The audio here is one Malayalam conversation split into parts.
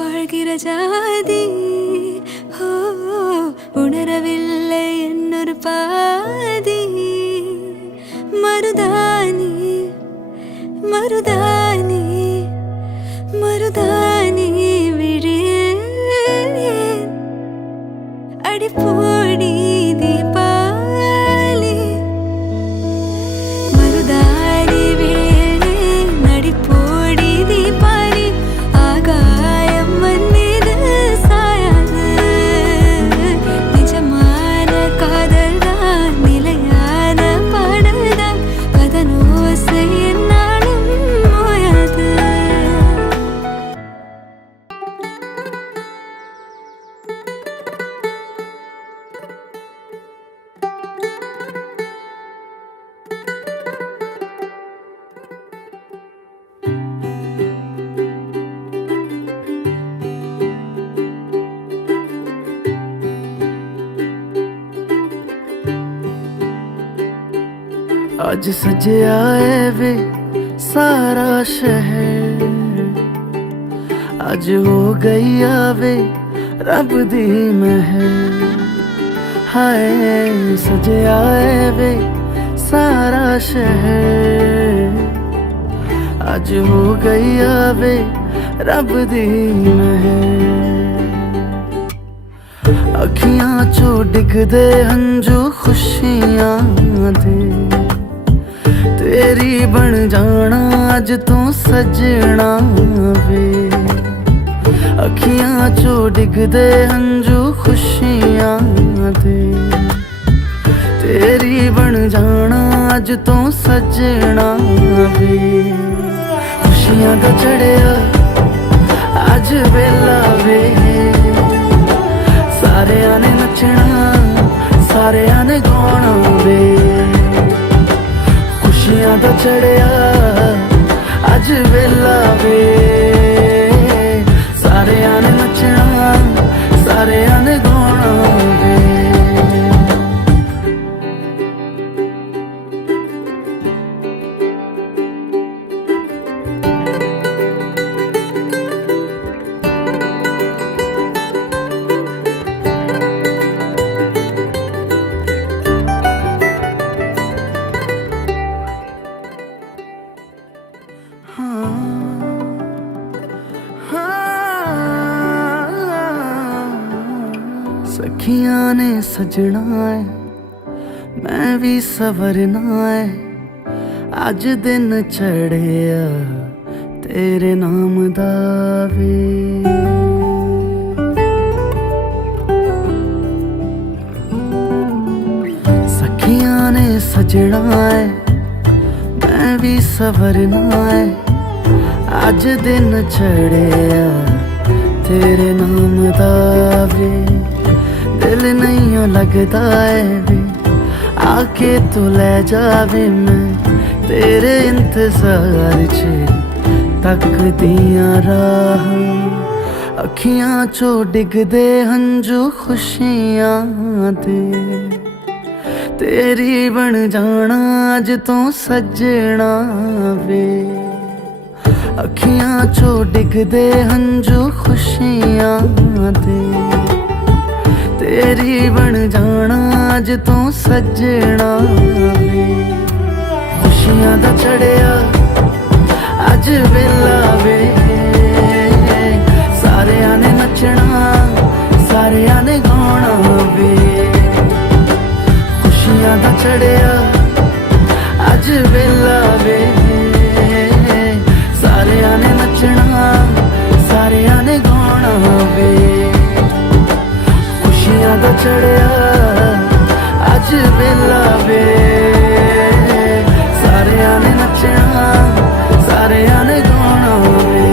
வாழ்கிற ஜாதி ஓ உணரவில்லை என்னொரு பாதி மருதானி மருதானி மருதானி விழியில் அடிப்போடி தீபாவளி மருதானி விழியில் அடிப்போடி தீபாவளி ஆகாயம் மன்னிது சாயாது நிஜமான காதல் தான் நிலையான பாடல் தான் கதனோசை என்னாலும் ஓயாது आज सजया है वे सारा शहर आज हो गई आवे रब दी महर हाय सजया है वे सारा शहर आज हो गई आवे रब दी महर अखियां चो डिगदे हंजू खुशियां दे तेरी बन जाना अज तू सजना वे अखियां चो डिगदे हंजू खुशियां दे तेरी बन जाना अज तू सजना वे खुशियां दा चढ़िया अज वेला वे सारियां ने नचना सारियां ने गाना वे खुशियां दा चढ़िया अज वेला वे सारियां ने नचना सारियां ने गाना वे सखियां ने सजना है मैं भी सवरना है अज दिन चढ़िया तेरे नाम दा वे सखियां ने सजना है मैं भी सवरना है अज दिन चढ़िया तेरे नाम दा वे दिल नहीं लगता है वे आके तू ले जावे मैं तेरे इंतजार च तक दिया राह अखियां चो डिगदे हंजू खुशियां दे तेरी बन जाना अज तू सजना वे अखियां चो डिगदे हंजू खुशियां दे तेरी बन जाना अज तू सजना वे खुशियां दा चढ़िया अज वेला वे सारियां ने नचना सारियां ने गाना वे खुशियां दा चढ़िया अज वेला वे सारियां ने नचना सारियां ने गाना वे खुशियां दा चढ़िया अज वेला वे सारियां ने नचना सारियां ने गाना वे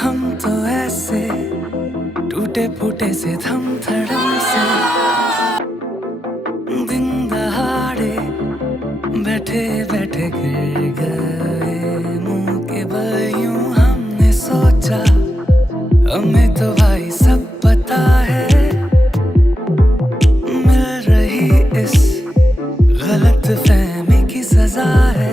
हम तो ऐसे टूटे फूटे से थम थड़म से दिन दहाड़े बैठे बैठे गिर गए मुंह के बल यूं हमने सोचा हमें तो भाई सब पता है मिल रही इस गलत फहमी की सजा है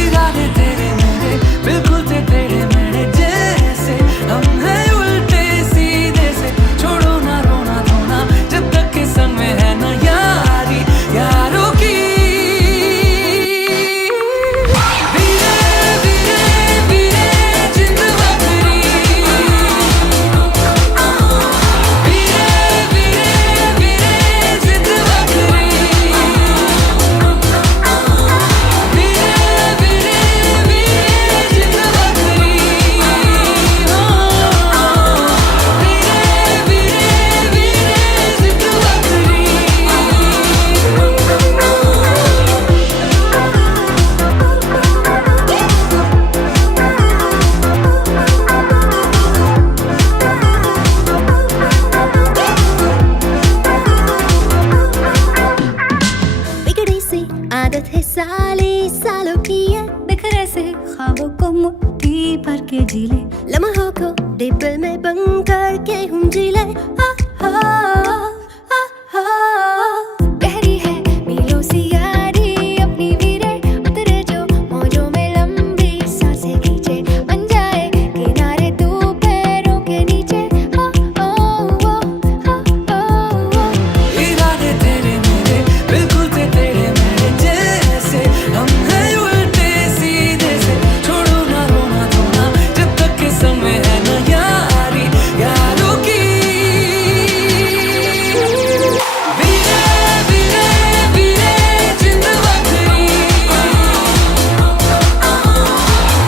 इरादे तेरे मेरे बिल्कुल थे तेरे मेरे जैसे हम हैं उल्टे सीधे से छोड़ो ना रोना धोना जब तक के संग में है ना यारी यारों की धीरे धीरे धीरे जिंद बकरी धीरे धीरे धीरे जिंद बकरी धीरे धीरे धीरे जिंद बकरी बिगड़ी सी आदत है सालों की है बिखरे से ख्वाबों को मुट्ठी भर के जी ले लम्हों को डिब्बे में बंद करके हम जी ले गहरी है मीलों सी यारी अपनी वीरे उतरे जो मौजों में लंबी सांसें खींचे बन जाए किनारे तू पैरों के नीचे इरादे तेरे मेरे बिल्कुल थे तेरे मेरे जैसे हम हैं उल्टे सीधे से छोड़ो ना रोना धोना जब तक के संग में है ना यारी यारों की धीरे धीरे धीरे जिंद बकरी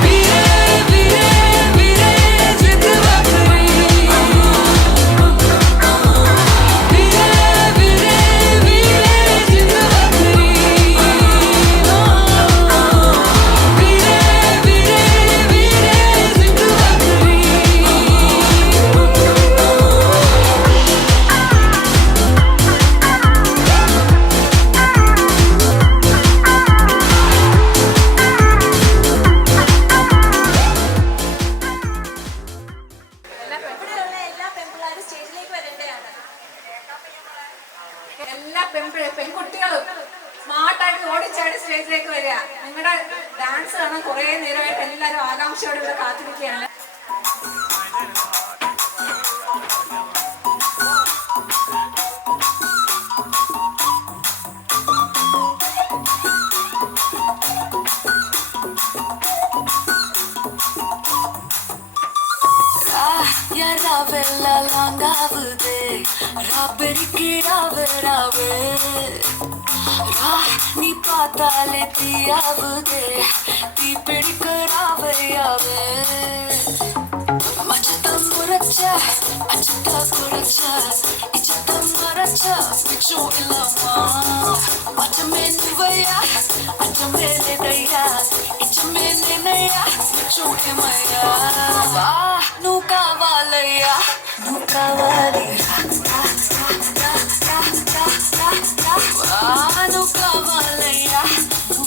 धीरे धीरे धीरे जिंद बकरी धीरे धीरे धीरे जिंद बकरी धीरे धीरे धीरे जिंद बकरी ഇവിടെയുള്ള എല്ലാ പെൺപിള്ളേരും സ്റ്റേജിലേക്ക് വരേണ്ടതാണ്. എല്ലാ പെൺകുട്ടികളും സ്മാർട്ടായിട്ട് ഓടിച്ചാടി സ്റ്റേജിലേക്ക് വരിക. നിങ്ങളുടെ ഡാൻസ് കാണാൻ കുറേ നേരമായിട്ട് എല്ലാവരും ആകാംക്ഷയോടെ ഇവിടെ കാത്തിരിക്കുകയാണ്. രാവെല്ല ലാങ്കാവുതേ രാപ്പെരിക്ക് രാവേ നീ പാത്താലെ തീയാവുതേ തീ പിടിക്ക് രാവേ മച്ചത്തം മുറച്ച അച്ചത്ത കുറച്ച ഇച്ചത്തം മറച്ച പിച്ചു ഇല്ലമ്മ മച്ചമേ നിവയ അച്ചമേ നെടയ ഇച്ചമേ നെനയ പിച്ചു ഇമയ വാ nu kavalaya nu kavalaya nu kavalaya nu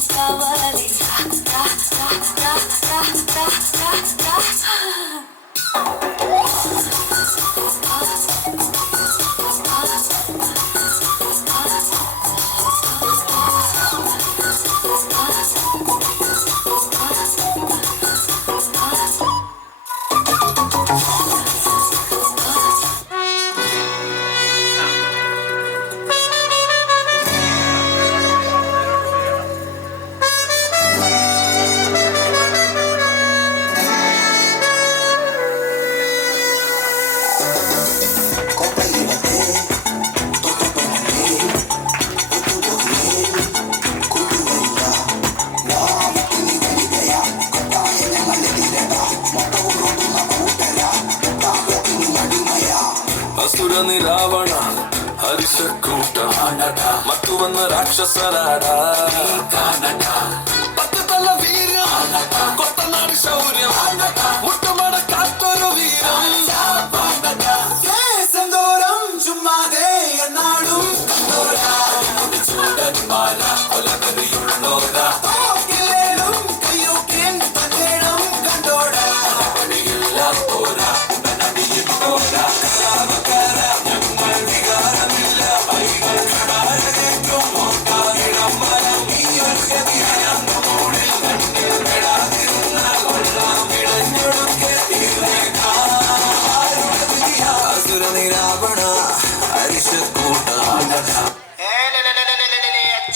Ravana ಹರಿಶಕೂಟ ಮತ್ತು ಒಂದು ರಾಕ್ಷಸರಾಡ ಪತ್ತದಲ್ಲ ವೀರ್ಯ ಕೊತ್ತನಾಡಿ ಶೌರ್ಯ ಮುಟ್ಟು ಮಾಡ ಕಾತ್ತರು ವೀರ செந்தோரம் சும்மாதே என்னாடும்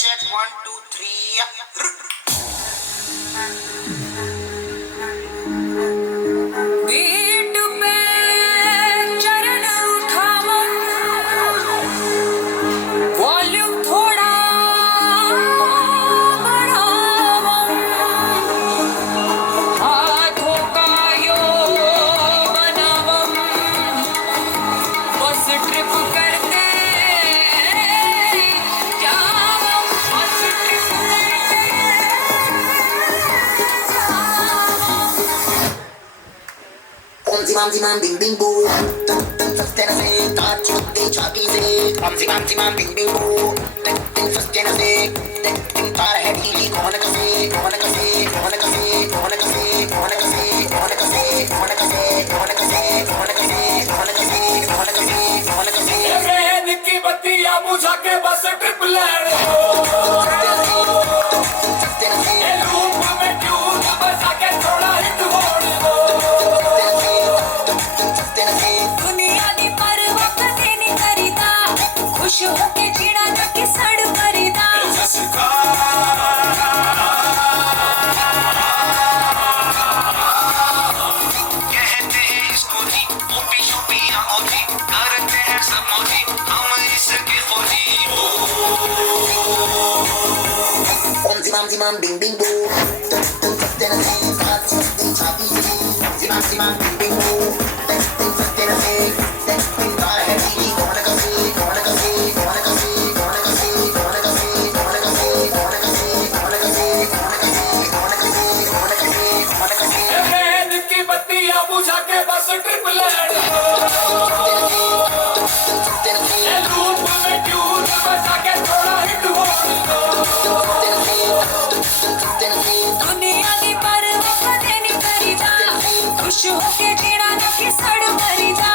Check 1, 2, 3. बीट पे चरण उठाओ, वॉल्यूम थोड़ा बढ़ाओ, हाथों का योग बनाओ, बस ट्रिप करते जाओ, बस ट्रिप करते Om zimam bing bing boo. Tuk tuk sustena se. Taat chutti chaki se. Om zimam bing bing boo. Tuk tuk sustena se. Tuk tuk taar hai dili kaun kase. Kaun kase. Kaun kase. Kaun kase. Kaun kase. Kaun kase. Kaun kase. Kaun kase. Kaun kase. Kaun kase. Kaun kase. Kaun kase. Rain की बत्तियां बुझा के बस ट्रिप लेने हो, Sustena se. ये लूप में ट्यून बजा के थोड़ा हिट होने दो। Sustena se. दुनिया दी परवाह कदे नहीं करीदा, खुश होके जीना ना कि सड़ करीदा। कहते हैं इसको जी ओपी शोपी या ओजी, करते हैं सब मौजी हम इसके फौजी। ओम zimam bing bing boo. Tuk tuk sustena se. Taat chutti chaki se. Zimam bing bing boo. Tuk tuk sustena se. Tuk tuk taar hai dili kaun kase. Kaun kase. Kaun kase. Kaun kase. Kaun kase. Kaun kase. Kaun kase. Kaun kase. Kaun kase. Kaun kase. Kaun kase. Kaun kase. Rain की बत्तियां बुझा के बस ट्रिप लेने हो, ये लूप में ट्यून बजा के थोड़ा हिट होने दो। दुनिया दी परवाह कदे नहीं करीदा, खुश होके जीना ना कि सड़ करीदा।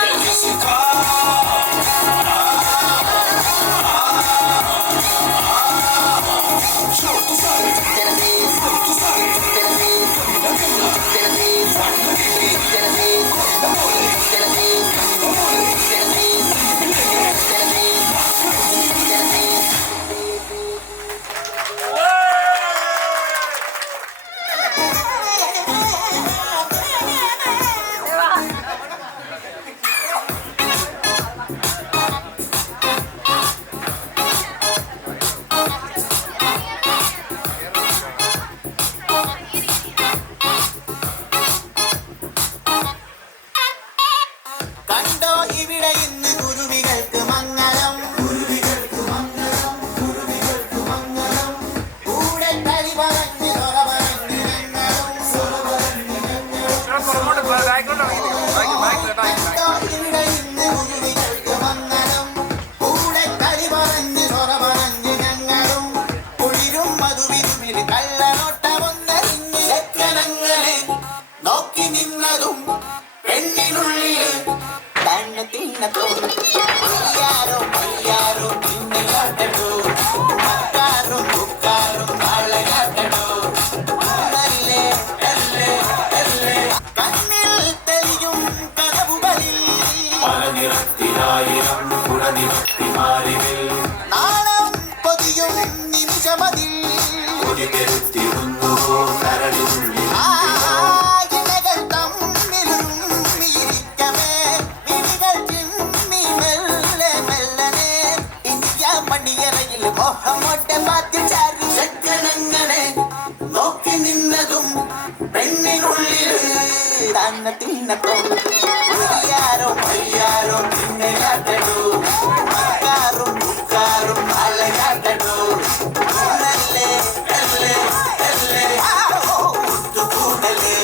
കണ്ടോ ഇവിടെ ഇന്ന് കുരുവികൾക്ക് മംഗളം. കുരുവികൾക്ക് മംഗളം. കുരുവികൾക്ക് മംഗളം. കൂടെ കളി പറഞ്ഞ് സൊറ പറഞ്ഞ് ഞങ്ങളും. സൊറ പറഞ്ഞ് ഞങ്ങളും. കണ്ടോ ഇവിടെ ഇന്ന് കുരുവികൾക്ക് മംഗളം. കൂടെ കളി പറഞ്ഞ് സൊറ പറഞ്ഞ് ഞങ്ങളും. കുളിരും മധുവിരുമിൽ കള്ളനോട്ടമൊന്നറിഞ്ഞ് ലക്ഷണങ്ങളെ നോക്കി നിന്നതും പെണ്ണിനുള്ളിൽ കണ്ണത്തിനോ മയ്യാരോ മയ്യാരോ പിന്നലാട്ടടോ മക്കാരും ബുക്കാരും നാളെയാട്ടടോ നല്ലേ നല്ലേ നല്ലേ കണ്ണിൽ തെളിയും കനവുകളിൽ നാളം പൊതിയും നിമിഷമതിൽ ഇണകൾ തമ്മിലുമ്മിയിരിക്കമേ വിളികൾ ചിമ്മി മെല്ലെ മെല്ലനെ ഇന്ത്യ മണിയറയിൽ മോഹമൊട്ട മാറ്റി ചാരി ലക്ഷണങ്ങളെ നോക്കി നിന്നതും പെണ്ണിനുള്ളിൽ തന്നത്തിനോ മയ്യാരോ മയ്യാരോ പിന്നലാട്ടടോ മക്കാരും ബുക്കാരും നാളെയാട്ടടോ നല്ലേ നല്ലേ നല്ലേ കൂടലേ.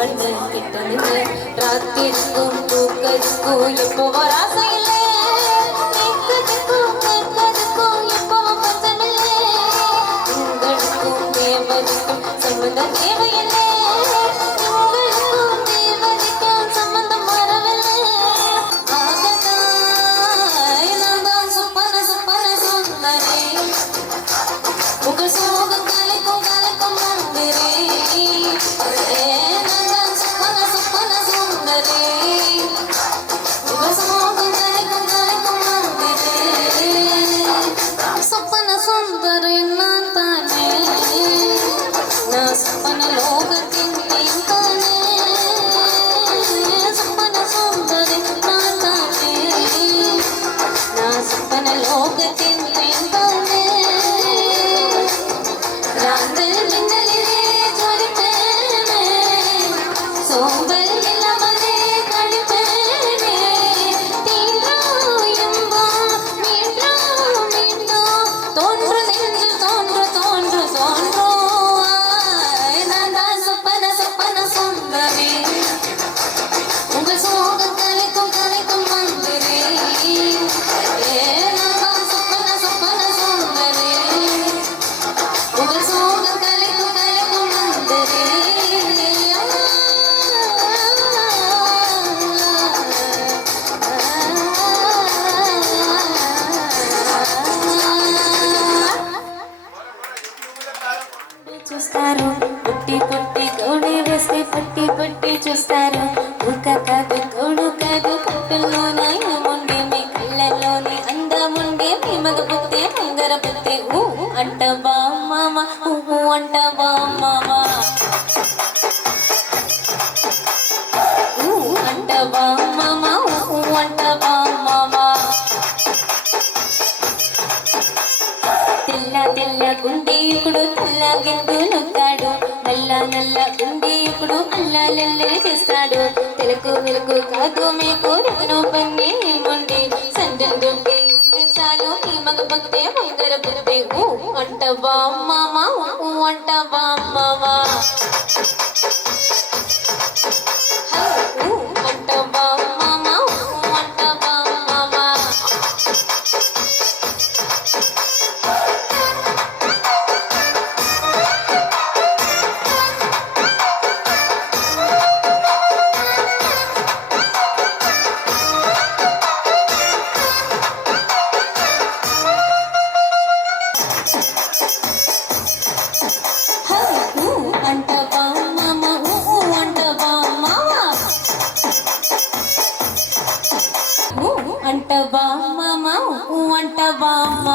பண்ண கிட்ட நின்று ராத்திருக்கும் தூக்கத்துக்கும் எப்போ வராசையில்லை எப்பவும் பஞ்சமில்லை உங்களுக்கும் தேவதைக்கும் சம்பந்தம் தேவையில்லை உங்களுக்கும் தேவதைக்கும் சம்பந்தம் வரவில்லை ஆகதாய் நான் தான் சுப்பன சுந்தரி உங்கள் சோகம் கலைக்கும் மந்திரே நான் தான் சுப்பன சுந்தரி உங்கள் சோகம் கலைக்கும் மந்திரே சொப்பன சுந்தரி நான் தானே நான் சொப்பன லோகத்தின் தானே சொப்பன சுந்தரி நான் தானே நான் சொப்பன லோகத்தின் தானே ராந்தல் மின்னலிலே ஜொலிப்பேனே சோம்பல் இல்லாமலே கழிப்பேனே தீண்டோ எம்போ மீண்டோ தோன்று நெஞ்சு தோன்று நான் தான் சொப்பன சுந்தரி உங்கள் சோகம் கலைக்கும் மந்திரே நான் தான் சொப்பன சுந்தரி உங்கள் சோகம் கலைக்கும் மந்திரே చూస్తారు పుట్టి గోడి వేస్తే పట్టి చూస్తారు ఊక కాదు గోడు కాదు పుట్టుల్లోనే ఏముండే మీ కళ్ళల్లోనే అందముండే మీ మగపుత్తే బంగార పుత్తే ఊ అంట బామ్మ ఊ అంట బామ్మ ఊ అంట బామ్మ ఊ అంట బామ్మ తెల్ల గుండీకుడు తెల్లగిందు నొక్కాడు నల్ల గుండీకుడు అల్లాలల్లే చేస్తాడు తెలుగు వెలుగు కాదు మీకు రెవెను పన్ని ముండి సంజన్ దొంగి చాలు ఈ మగ భక్తే బంగార బుద్ధి ఊ అంట బామ్మ ఊ అంట బామ్మ ఊ అంట బామ్మ ఊ అంట బామ్మ అంట బామ్మ ఊ అంట బామ్మ ఊ అంట బామ్మ ఊ అంట బామ్మ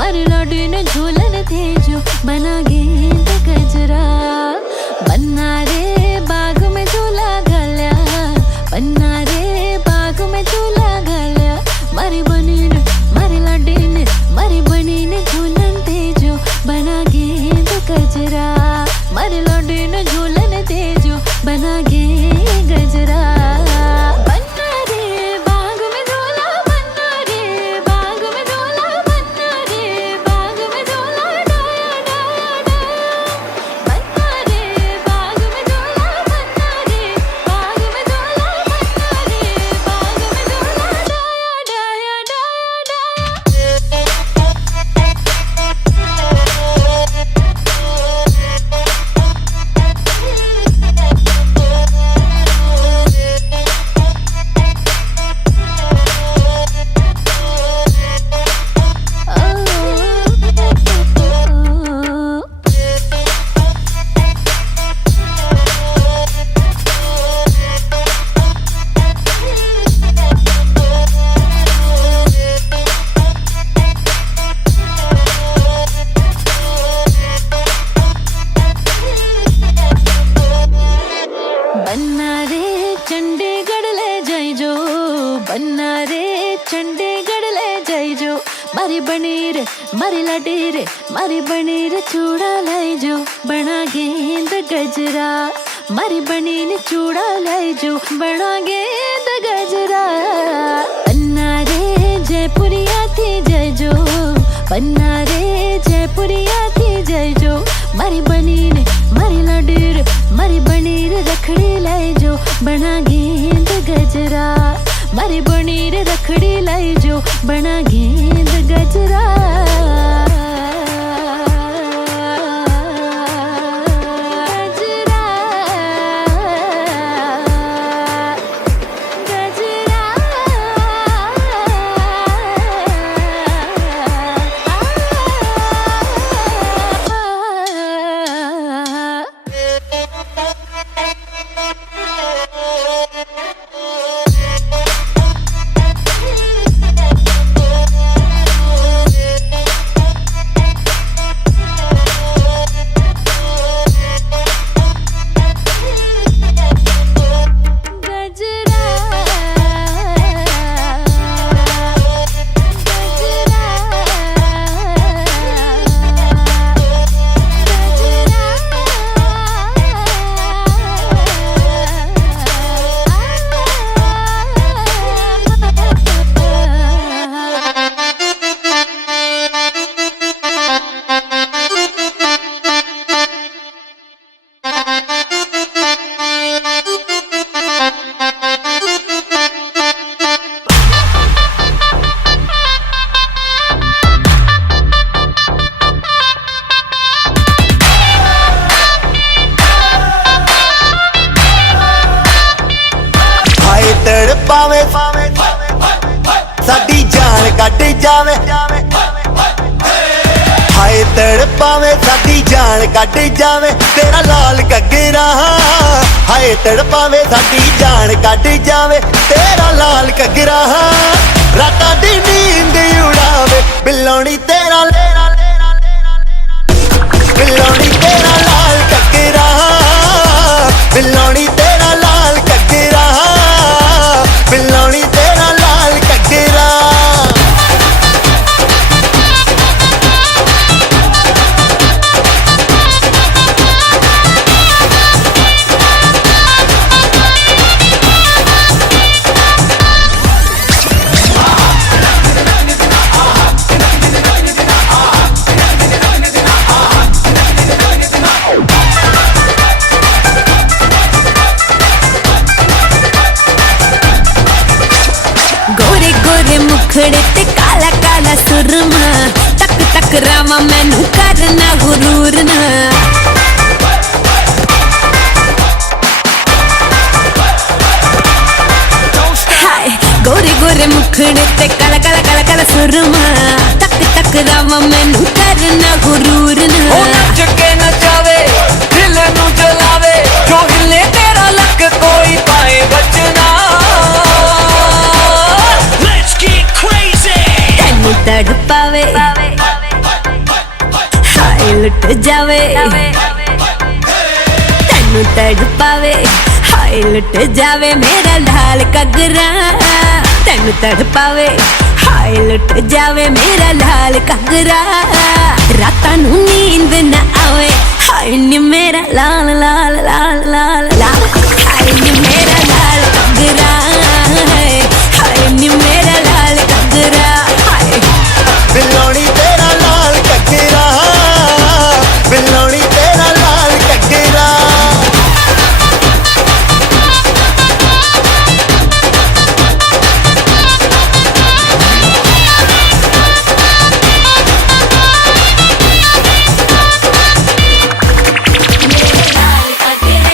मारे लौटे न झूलन तेजो बना गेंद गजरा बन्ना रे बाग में झूला घाल्या बन्ना रे बाग में झूला घाल्या मारी बनी न मारे लौटे न मारी बनी न झूलन तेजो बना गेंद गजरा मारे लौटे न झूलन तेजो बना गेंद गजरा बन्ना रे बाग में झूला बन्ना रे बाग में झूला बन्ना रे बाग में झूला डाया डाया डाया बन्ना रे बाग में झूला बन्ना रे बाग में झूला बन्ना रे बाग में झूला डाया डाया बन्ना रे चंडीगढ़ ले जाइजो बन्ना रे चंडीगढ़ ले जाइजो मारी बनीर मारी लडीर मारी बनीर चूड़ा लाइजो बना गेंद गजरा मारी बनीर चूड़ा लाइजो बना गेंद गजरा बन्ना रे जयपुरिया थी जाइजो बन्ना रे जयपुरिया थी जाइजो मारी बनीर मारी लडीर मारी बनीर रखड़ी लाइजो बना गेंद गजरा मारी बनीर रखड़ी लाइजो बना गेंद गजरा गजरा ਪਾਵੇ ਸਾਡੀ ਜਾਨ ਕੱਢ ਜਾਵੇ ਹਾਏ ਤੜ ਪਾਵੇ ਸਾਡੀ ਜਾਨ ਕੱਢ ਜਾਵੇ ਤੇਰਾ ਲਾਲ ਘੱਗਰਾ ਹਾਏ ਤੜ ਪਾਵੇ ਸਾਡੀ ਜਾਨ ਕੱਢ ਜਾਵੇ ਤੇਰਾ ਲਾਲ ਘੱਗਰਾ ਰਾਤਾਂ ਦੀ ਨੀਂਦ ਉਡਾਵੇ ਬਿੱਲੋਣੀ ਤੇਰਾ ਬਿੱਲੋਣੀ ਤੇਰਾ ਲਾਲ ਘੱਗਰਾ ਬਿੱਲੋਣੀ ਤੇਰਾ ਲਾਲ ਘੱਗਰਾ ਬਿੱਲੋਣੀ ਤੇਰਾ ਲਾਲ ਘੱਗਰਾ मुखड़े ते काला काला सुरमा तक तक रामा मैनू करना गुरूर ना हाय गोरे गोरे मुखड़े ते काला काला काला काला सुरमा तक तक रामा मैनू करना गुरूर ना ओ नच के नचावे दिल नू जलावे जो हिले तेरा लक कोई पाए बचना तड़ पावे लुट जावे तेनू तड़पावे हाय लुट जावे मेरा लाल घगरा तेनू तड़पावे हाय लुट जावे मेरा लाल घगरा रातां नू नींद न आवे हाय नी मेरा लाल लाल लाल लाल लाल हाय नी मेरा लाल घगरा हाय नी मेरा लाल घगरा हाय बिल्लोनी तेरा लाल ककरा बिल्लोनी तेरा लाल ककरा लाल ककरा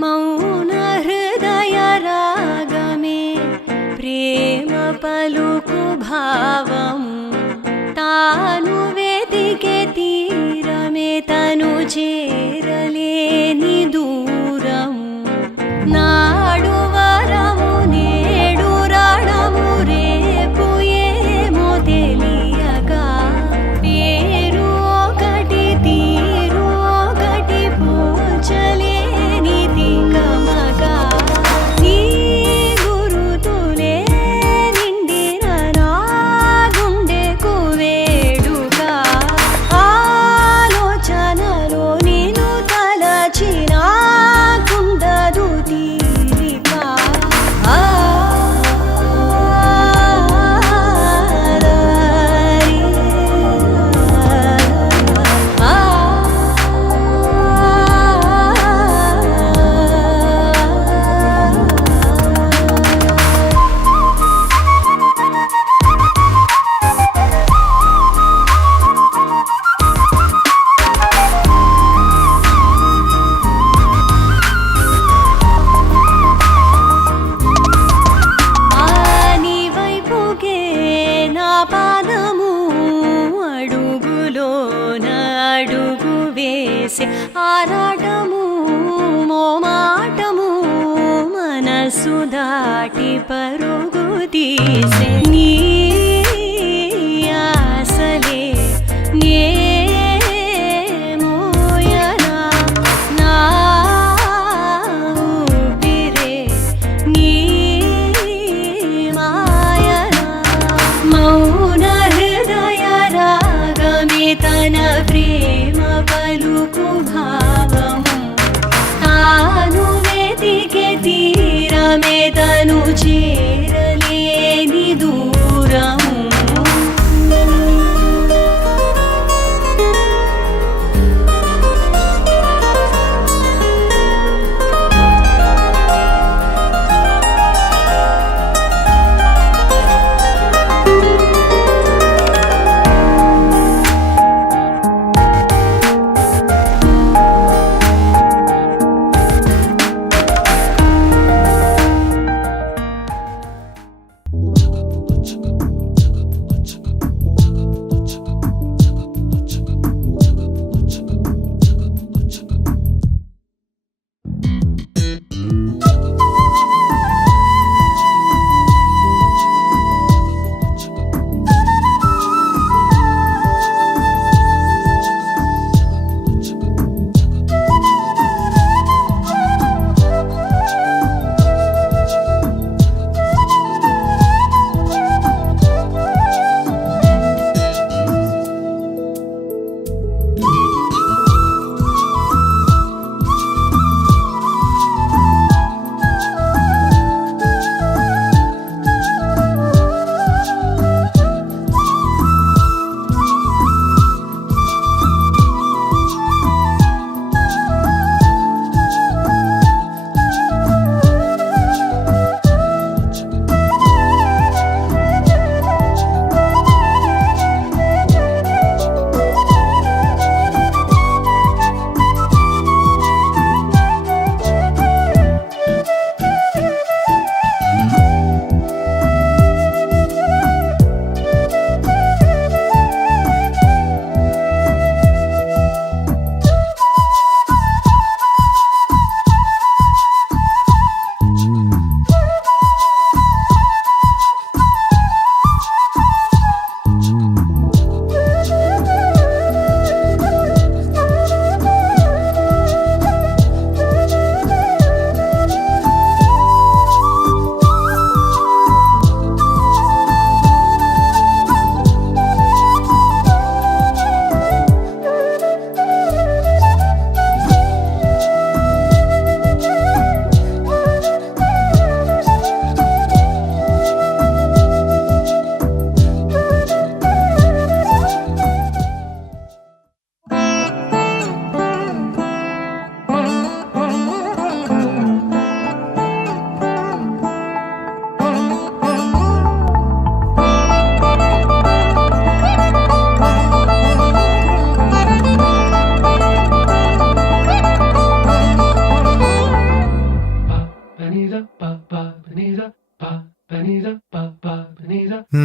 మౌన హృదయ రాగమే ప్రేమ పలుకు భావము తాను వెతికే తీరమే తను చేరలేని దూరము నాడు వరము నేడు రణము రేపు ఏమో తెలియక పేరు ఒకటి తీరు ఒకటి పోల్చలేని తికమగా నీ గురుతులే నిండిన నా గుండెకు వేడుక ఆలోచనలో నిన్ను తలచిన కుండదు తీరిక నీ వైపుకే నా పాదము అడుగులోన అడుగు వేసే ఆరాటము మోమాటము మనసు దాటి పరుగు తీసే నీ ఆశలే నే మోయనా నా ఊపిరే నీ మాయనా మౌన హృదయ రాగమే తన ప్రేమ పలుకు భావము తాను వెతికే తీరమే తను చేరలేని దూరము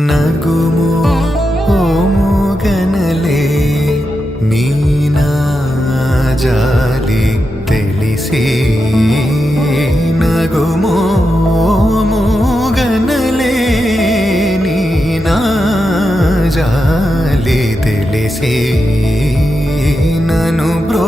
నగుమో ఓ మూగనలే నీనా జాలి తెలిసి నగుమో మూగనలే నీనా జాలి తెలిసి నను బ్రోవారా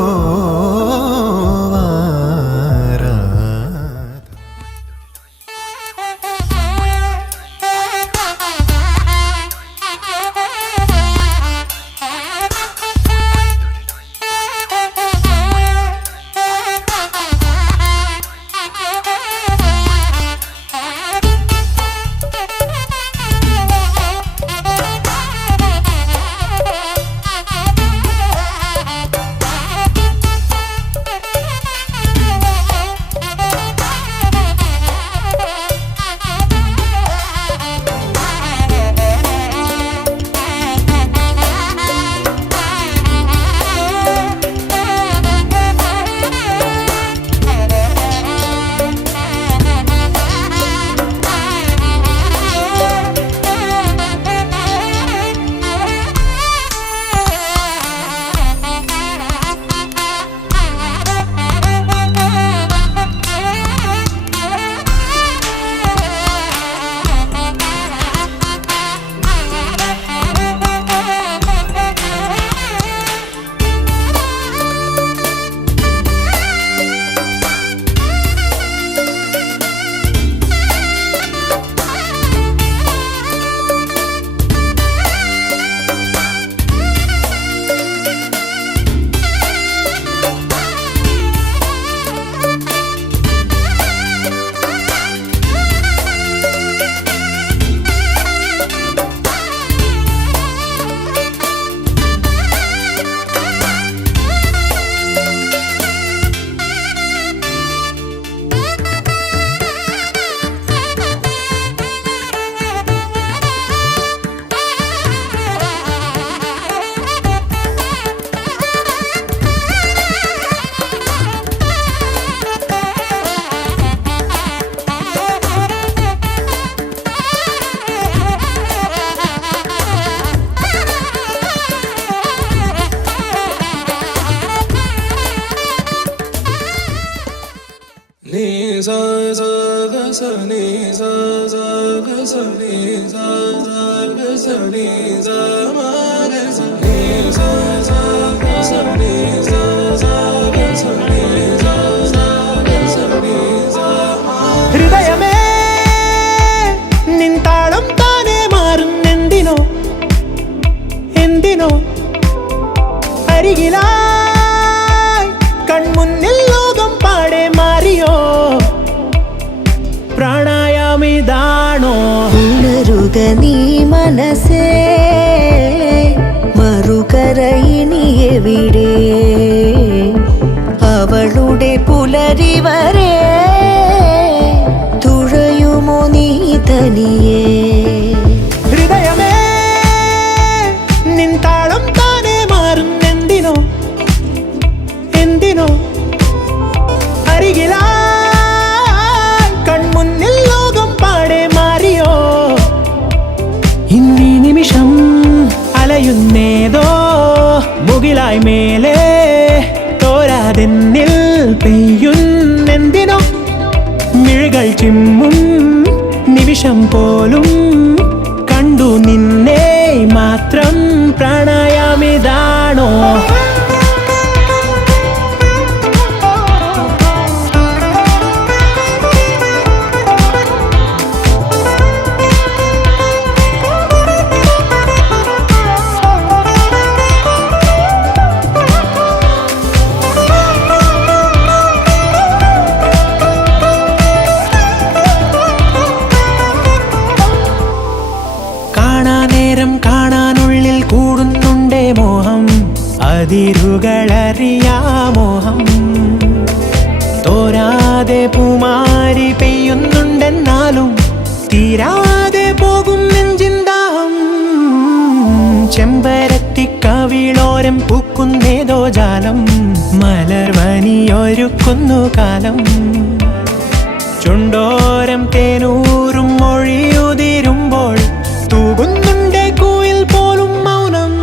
ഹൃദയമേ നിൻതാളം താനേ മാറുന്നെന്തിനോ എന്തിനോ അരികിലായി കൺമുന്നിൽ ലോകം പാടെ മാറിയോ പ്രാണായാമിതാണോ ഉണരുക നീ മനസ്സേ മറുകര ഇനി എവിടെ അവളുടെ പുലരി വരെ തുഴയുമോ നീ തനിയേ ഹൃദയമേ നിൻതാളം താനേ മാറുന്നെന്തിനോ എന്തിനോ അരികിലായി കൺമുന്നിൽ ലോകം പാടെ മാറിയോ ഇന്നീ നിമിഷം അലയുന്നേതോ മുകിലായി മേലെ തോരാതെന്നിൽ പെയ്യുന്നെന്തിനോ മിഴികൾ ചിമ്മും നിമിഷം പോലും കണ്ടു നിന്നെ മാത്രം പ്രാണായാമിതാണോ കാണാനുള്ളിൽ കൂടുന്നുണ്ടേ മോഹം അതിരുകളറിയാമോഹം തോരാതെ പൂമാരി പെയ്യുന്നുണ്ടെന്നാലും തീരാതെ പോകും നെഞ്ചിന്താഹം ചെമ്പരത്തിക്കവിളോരം പൂക്കുന്നേതോ ജാലം മലർവനിയൊരുക്കുന്നു കാലം ചുണ്ടോരം തേനൂറും മൊഴിയുതിരുമ്പോൾ തൂകുന്നുണ്ട് കുയിൽ പോലും മൗനം.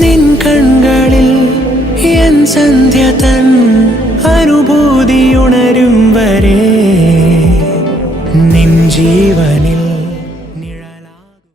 നിൻ കൺകളിൽ എൻ സന്ധ്യ തൻ അനുഭൂതിയുണരും വരെ നിൻ ജീവനിൽ നിഴലാകും.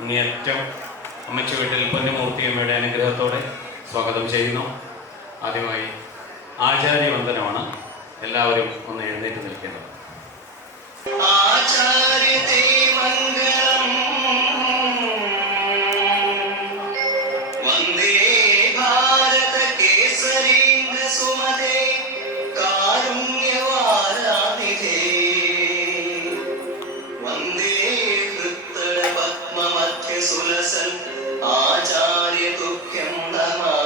അങ്ങേയറ്റം അമ്മച്ചി വീട്ടിൽ പൊന്നുമൂർത്തിയമ്മയുടെ അനുഗ്രഹത്തോടെ സ്വാഗതം ചെയ്യുന്നു. ആദ്യമായി ആചാര്യവന്ദനമാണ്. എല്ലാവരും ഒന്ന് എഴുന്നേറ്റ് നിൽക്കേണ്ടത്. वंदे वसल आचार्य तुभ्यं नमः।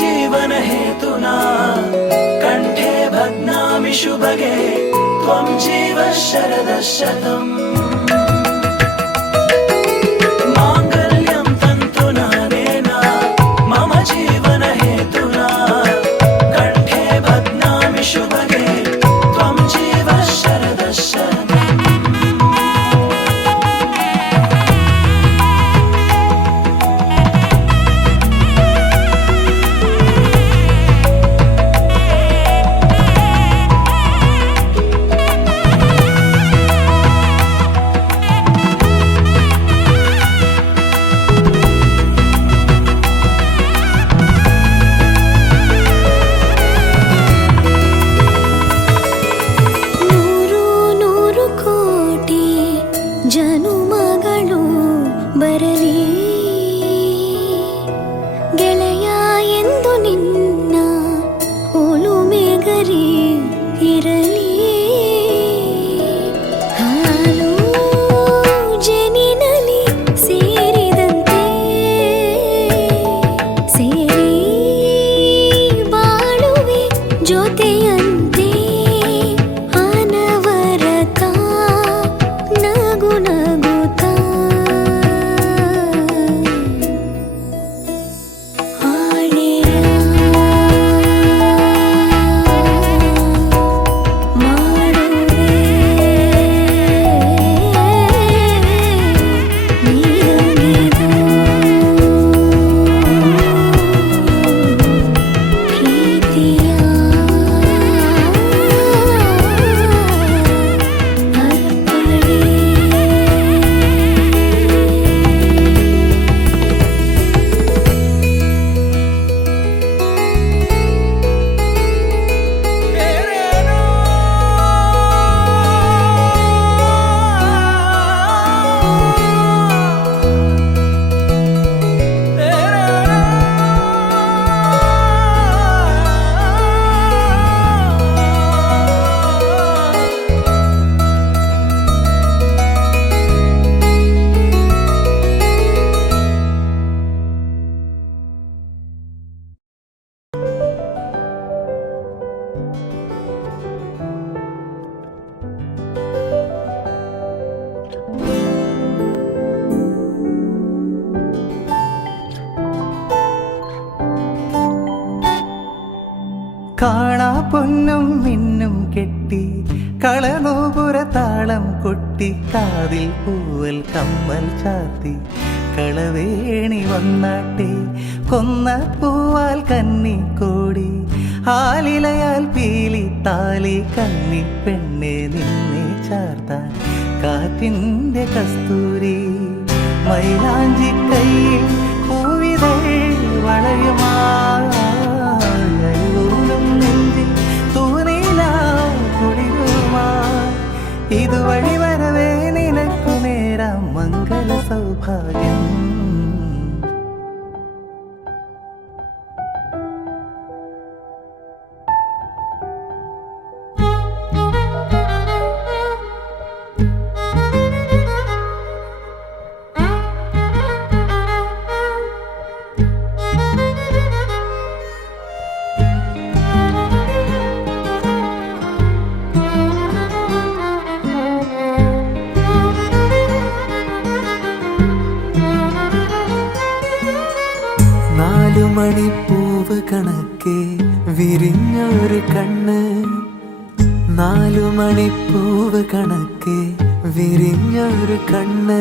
जीवन हेतुना कंठे भग्नामि शुभगे त्वं जीव शरदः शतम् मांगल्यं तन्तुना नेना मम जीवन हेतुना कंठे भग्नामि शुभगे त्वं जीव शरदः शतम् മിന്നും മിന്നും കെട്ടി കളനൂപുര താളം കൊട്ടി കാതിൽ പൂവൽ കമ്മൽ ചാർത്തി കളവേണി വന്നാട്ടെ കൊന്ന പൂവാൽ കന്നിക്കോടി ആലിലയാൽ പീലി താലി കന്നി പെണ്ണെ നിന്നെ ചാർത്താൻ കാറ്റിൻ്റെ കസ്തൂരി മൈലാഞ്ചി കയ്യിൽ പൂവിതൾ വളയുമായും നെഞ്ചിൽ തൂനിലാ കുളിരുമാ ഇതുവഴി വരവേ നിനക്കു നേരാം മംഗള സൗഭാഗ്യം. മണിപ്പൂവ് കണക്കെ വിരിഞ്ഞൊരു കണ്ണ് 4 മണിപ്പൂവ് കണക്കെ വിരിഞ്ഞൊരു കണ്ണ്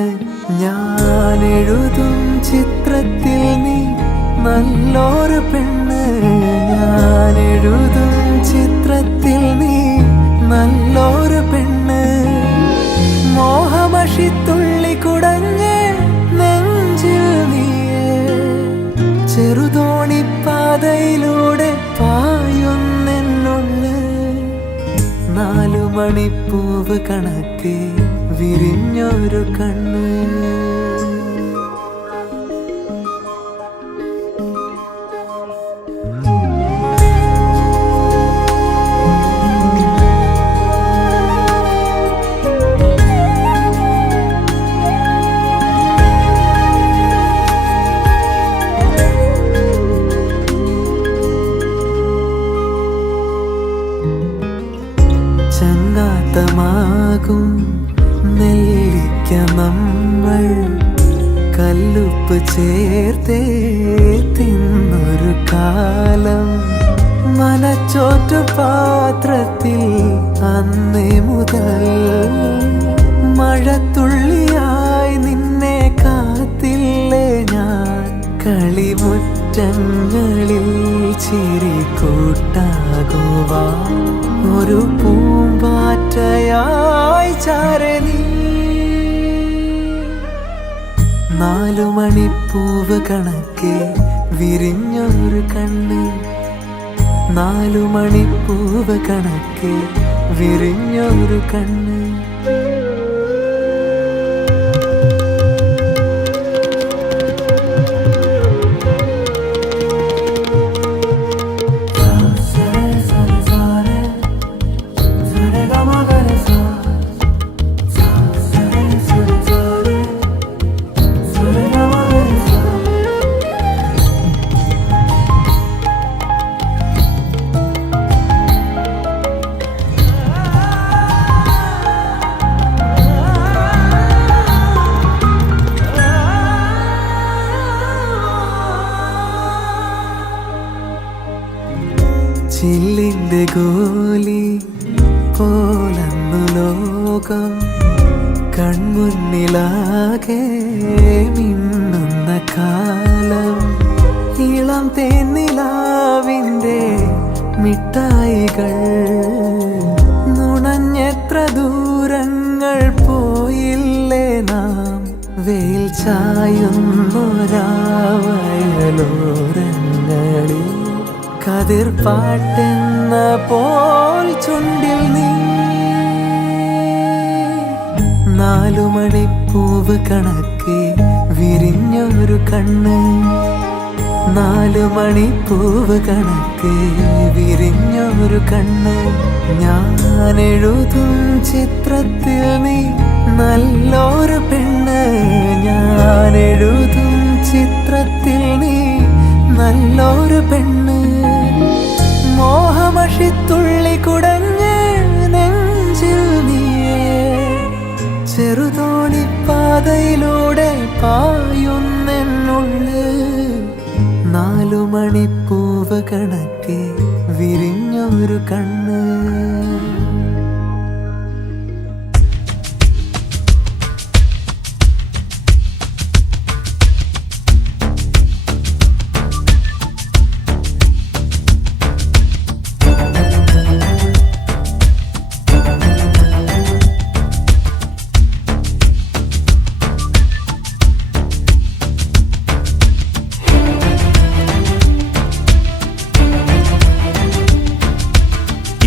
ഞാൻ എഴുതും ചിത്രത്തിൽ നീ നല്ലൊരു പെണ്ണ് ഞാൻ എഴുതും ചിത്രത്തിൽ നീ നല്ലൊരു പെണ്ണ് മോഹമഷിത്തുള്ളി കുടഞ്ഞ് നെഞ്ചിൽ നീയേ ചെറുതോണിപ്പാതയിലൂടെ പായുന്നെന്നുള്ളിൽ 4 മണിപ്പൂവ് കണക്കെ വിരിഞ്ഞൊരു കണ്ണ്. ചങ്ങാത്തമാകും നെല്ലിക്ക നമ്മൾ കല്ലുപ്പ് ചേർത്തേ തിന്നൊരു കാലം മനച്ചോറ്റു പാത്രത്തിൽ അന്നേ മുതൽ മഴത്തുള്ളിയായി നിന്നെ കാത്തില്ലേ ഞാൻ കളിമുറ്റങ്ങളിൽ ചിരി കൂട്ടാകുവാൻ ഒരു പൂമ്പാറ്റയായി ചാരനീ 4 മണിപ്പൂവ് കണക്കെ വിരിഞ്ഞൊരു കണ്ണ് 4 മണിപ്പൂവ് കണക്കെ വിരിഞ്ഞൊരു കണ്ണ്. ചില്ലിൻ്റെ ഗോലി പോലന്നു ലോകം കൺമുന്നിലാകെ മിന്നുന്ന കാലം ഇളം തേനിലാവിൻ്റെ മിഠായികൾ നുണഞ്ഞെത്ര ദൂരങ്ങൾ പോയില്ലേ നാം വെയിൽ ചായുന്നൊരാവയലോരങ്ങളിൽ കതിർപ്പാട്ടെന്ന പോൽ ചുണ്ടിൽ നീ 4 മണിപ്പൂവ് കണക്കെ വിരിഞ്ഞൊരു കണ്ണ് 4 മണിപ്പൂവ് കണക്കെ വിരിഞ്ഞൊരു കണ്ണ് ഞാൻ എഴുതും ചിത്രത്തിൽ നീ നല്ലൊരു പെണ്ണ് ഞാൻ എഴുതും ചിത്രത്തിൽ നീ നല്ലൊരു പെണ്ണ് മോഹമഷിത്തുള്ളി കുടഞ്ഞ് നെഞ്ചിൽ നീയേ ചെറുതോണിപ്പാതയിലൂടെ പായുന്നെന്നുള്ളിൽ 4 മണിപ്പൂവ് കണക്കെ വിരിഞ്ഞു വിരിഞ്ഞൊരു കണ്ണ്.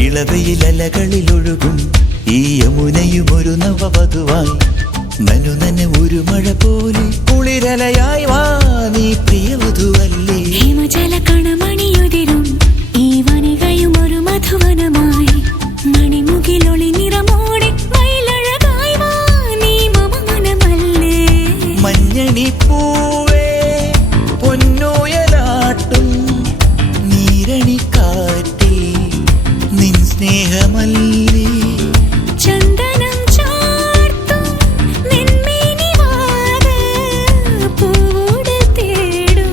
ഇളവയിലലകളിലൊഴുകും ഈ യമുനയും ഒരു നവവധുവായി നനുനന ഒരു മഴ പോലെ കുളിരലയായി വാ നീ പ്രിയവധുവല്ലേ. ഹിമജല കണമണിയുതിരും ഈ വനികയും ഒരു മധുവനമായി മണിമുകിലൊളി നിറമോടെ മയിലഴകായി വാ നീ മമ മനമല്ലേ. മഞ്ഞണി പൂവേ പൊന്നോയലാട്ടും നീരണിക്കാറ്റേ നിൻ സ്നേഹമല്ലേ. ചന്ദനം ചാർത്തും നിന്മേനിവാത് പൂവോട് തേടും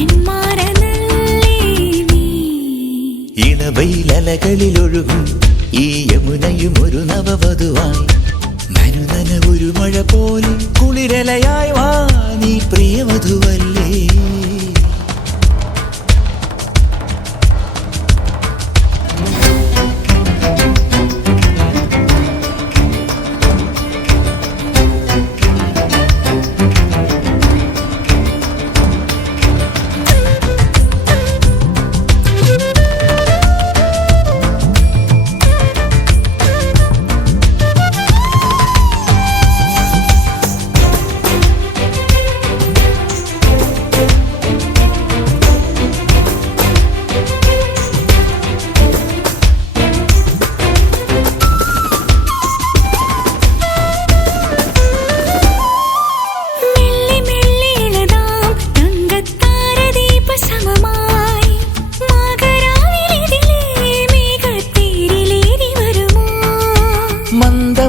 എൻ മാറനല്ലേ നീ. ഇളവയിലലകളിലൊഴുകും ഈ യമുനയും ഒരു നവവധുവായി നനുനന ഒരു മഴ പോലെ കുളിരലയായി വാ നീ പ്രിയവധുവല്ലേ.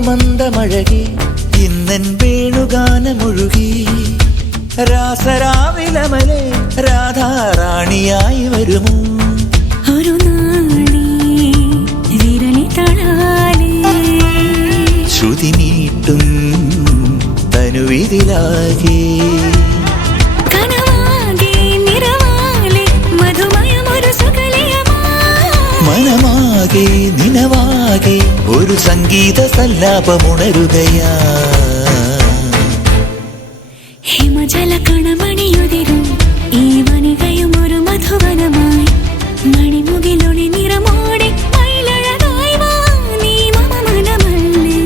മന്ദമഴകി ഇന്നൻ വേണുഗാനമൊഴുകി രാസരാവിലമലെ രാധാറാണിയായി വരുമോ. ഒരു നാളി വിരലി തളാലേ ശ്രുതി നീട്ടും തനുവിതിലാകെ കനവാകെ നിറവാലെ മധുമയമൊരു മനമാകെ നിനവാകെ ഒരു സംഗീത സല്ലാപമുണരുകയാ. ഹിമജല കണമണിയുതിരും ഈ വനികയും ഒരു മധുവനമായി മണിമുകിലൊളി നിറമോടെ മയിലഴകായി വാ നീ മമ മനമല്ലേ.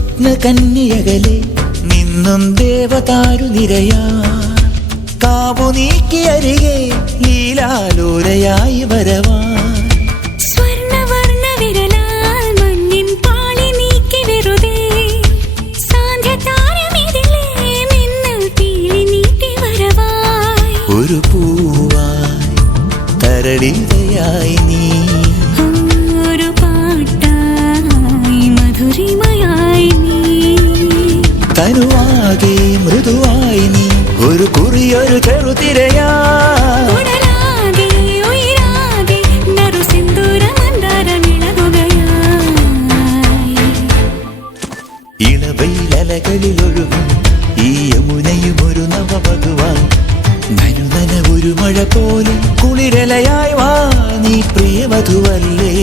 സ്വപ്നകന്യകലെ നിന്നും ദേവതാരു നിരയാ കാവു നീക്കി അരികെ ലീലാലോലയായി വരവാ. സ്വർണ്ണവർണ്ണ വിരലാൽ മഞ്ഞിൻ പാളി നീക്കി വെറുതെ സാന്ധ്യതാരമിതിലേ മിന്നൽ തീലി നീട്ടി വരവായി. ഒരു പൂവായി തരളിതയായി നീ ഒരു പാട്ടായി മധുരിമയായി നീ തനുവാകെ മൃദുവായി നീ ഒരു കുറിയൊരു ചെറുതിരയാ. ഉടലാകെ ഉയിരാകെ നറു സിന്ദൂര മന്ദാരമിളകുകയായി. ഇളവയിലലകളിലൊഴുകും ഈ യമുനയും ഒരു നവവധുവായി നനുനന ഒരു മഴ പോലെ കുളിരലയായി വാ നീ പ്രിയവധുവല്ലേ.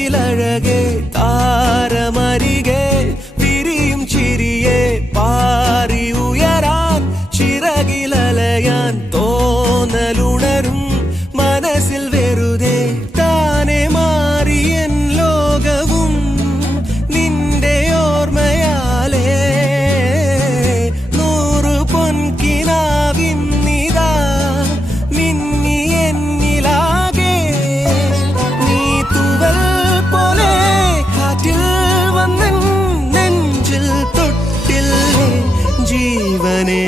നിലവിലഴകെ താരമരികെ വിരിയും ചിരിയെ പാറി ഉയരാൻ ചിറകിലലയാൻ തോന്നലുണരും മനസ്സിൽ വെറുതെ താനെ മാറിയൻ ലോകവും നിന്റെ ഓർമ്മയാലേ നൂറു പൊൻകിനാവിന്നിതാ മിന്നി എന്നിലാകെ നീ തൂവൽ പോലെ കാറ്റിൽ വന്നൻ നെഞ്ചിൽ തൊട്ടില്ലേ ജീവനേ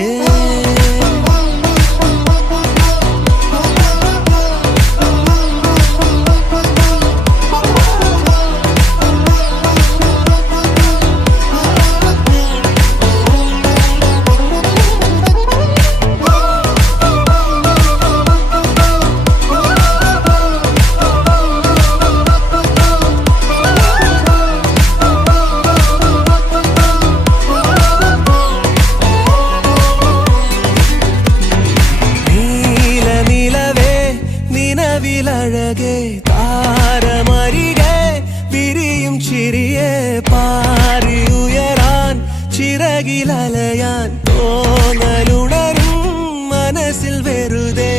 നിലവിലഴകെ താരമരികെ വിരിയും ചിരിയെ പാറി ഉയരാൻ ചിറകിലലയാൻ തോന്നലുണരും മനസ്സിൽ വെറുതെ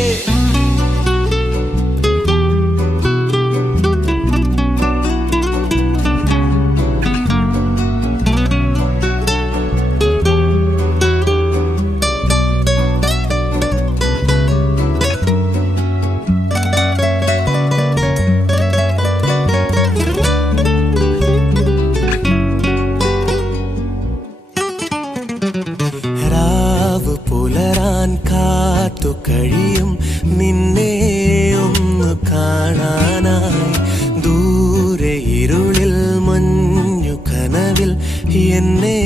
രാവ് പുലരാൻ കാത്തു കഴിയും നിന്നെ ഒന്ന് കാണാനായി ദൂരെ ഇരുളിൽ മഞ്ഞു കനവിൽ എന്നെ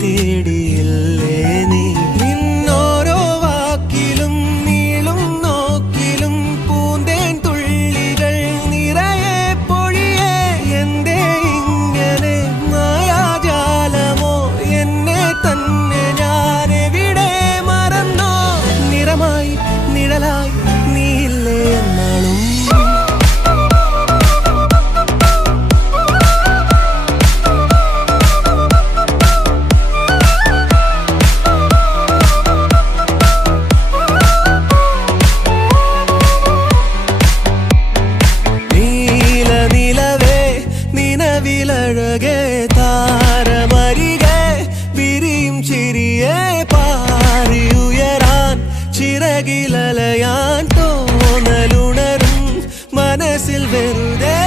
തേടിയില്ലേ നീ നിന്നോരോ വാക്കിലും നീളും നോക്കിലും പൂന്തേൻ തുള്ളികൾ നിറയെ പൊഴിയേ എന്തേ ഇങ്ങനെ മായാജാലമോ എന്നെ തന്നെ ഞാനെവിടെ മറന്നോ നിറമായി നിഴലായി നീയില്ലേ എന്നാളും നിലവേ നിലവിലഴകെ താരമരികെ വിരിയും ചിരിയെ പാറി ഉയരാൻ ചിറകിലലയാൻ തോന്നലുണരും മനസ്സിൽ വെറുതെ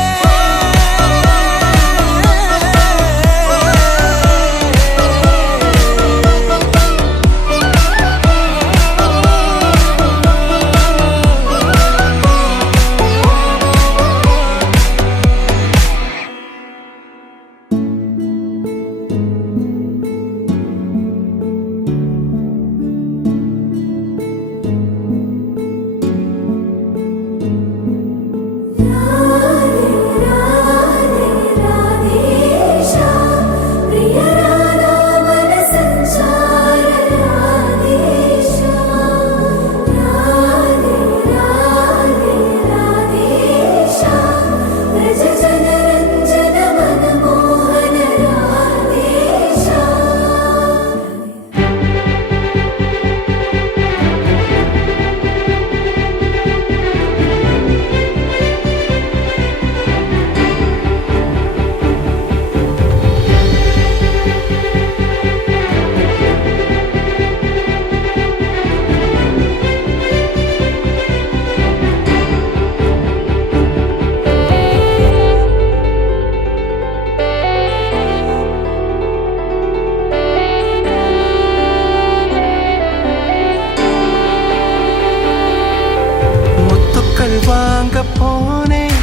வாங்க போனேன்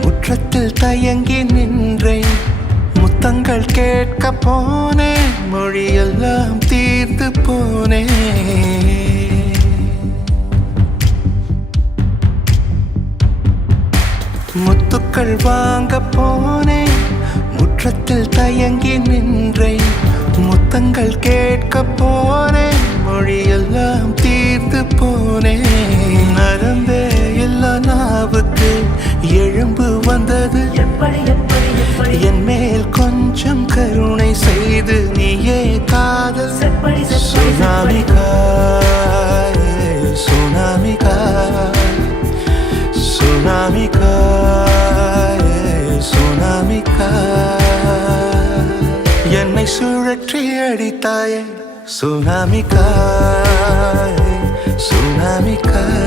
முற்றத்தில் தயங்கி நின்றேன் முத்தங்கள் கேட்க போனேன் மொழியெல்லாம் தீர்ந்து போனேன் முத்துக்கள் வாங்க போனேன் முற்றத்தில் தயங்கி நின்றேன் முத்தங்கள் கேட்க போனேன் மொழியெல்லாம் தீர்ந்து போனேன் நரம்பே இல்ல நாவுக்கு எழும்பு வந்தது எப்படி அடித்தாயே சுனாமிக்காய் சுனாமிக்காய்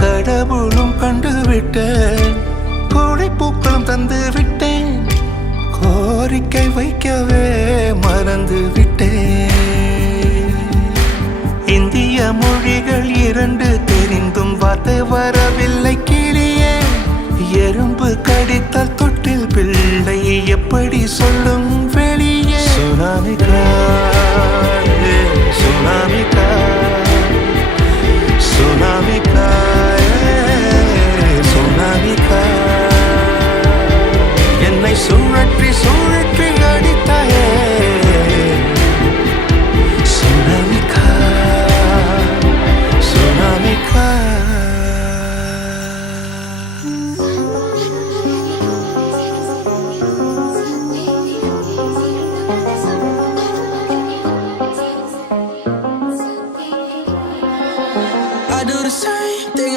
கடவுளும் கண்டு விட்டேன் கோடை பூக்களும் தந்து விட்டேன் கோரிக்கை வைக்கவே மறந்து விட்டேன் இந்திய மொழிகள் 2 தெரிந்தும் வார்த்தை வரவில்லை கிளியே எறும்பு கடித்தால் தொட்டில் பிள்ளை எப்படி சொல்லும் வெளியே சுனாமிக்காய் சுனாமிக்காய் சுனாமிக்காய் சுனாமிக்காய் என்னை சுழற்றி சுழற்றி அடித்தாயே சுனாமிக்காய் சுனாமிக்காய்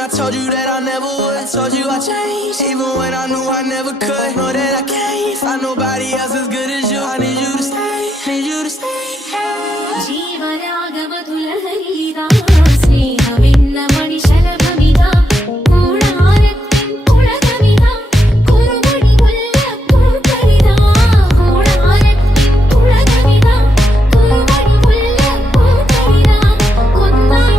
I told you that I never would. I told you I changed, even when I knew I never could. Know that I can't find nobody else as good as you. I need you to stay, need you to stay. ജീവരാഗമധുലഹരിതാ സ്നേഹമെന്ന മണിശലഭമിതാ കൂടാരത്തിൻ പുളകമിതാ കുറുമണി മുല്ലപ്പൂക്കരിതാ കൂടാരത്തിൻ പുളകമിതാ കുറുമണി മുല്ലപ്പൂക്കരിതാ ഒന്നായി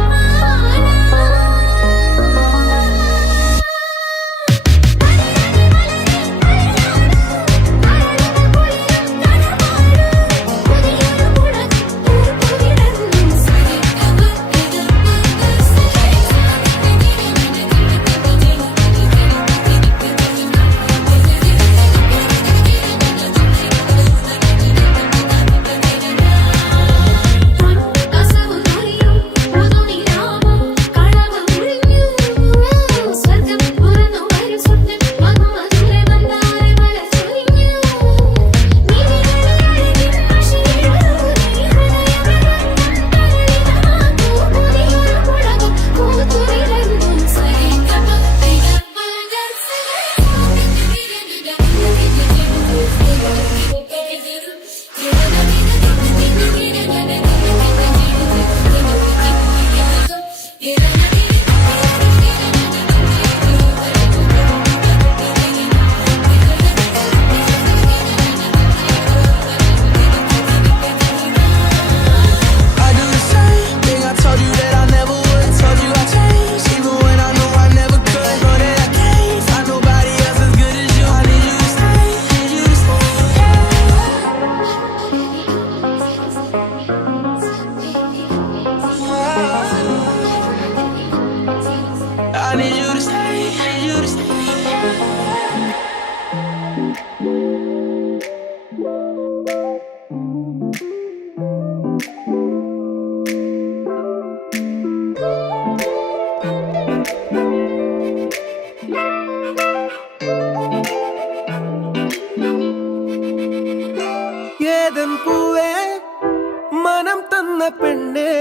പെണ്ണേ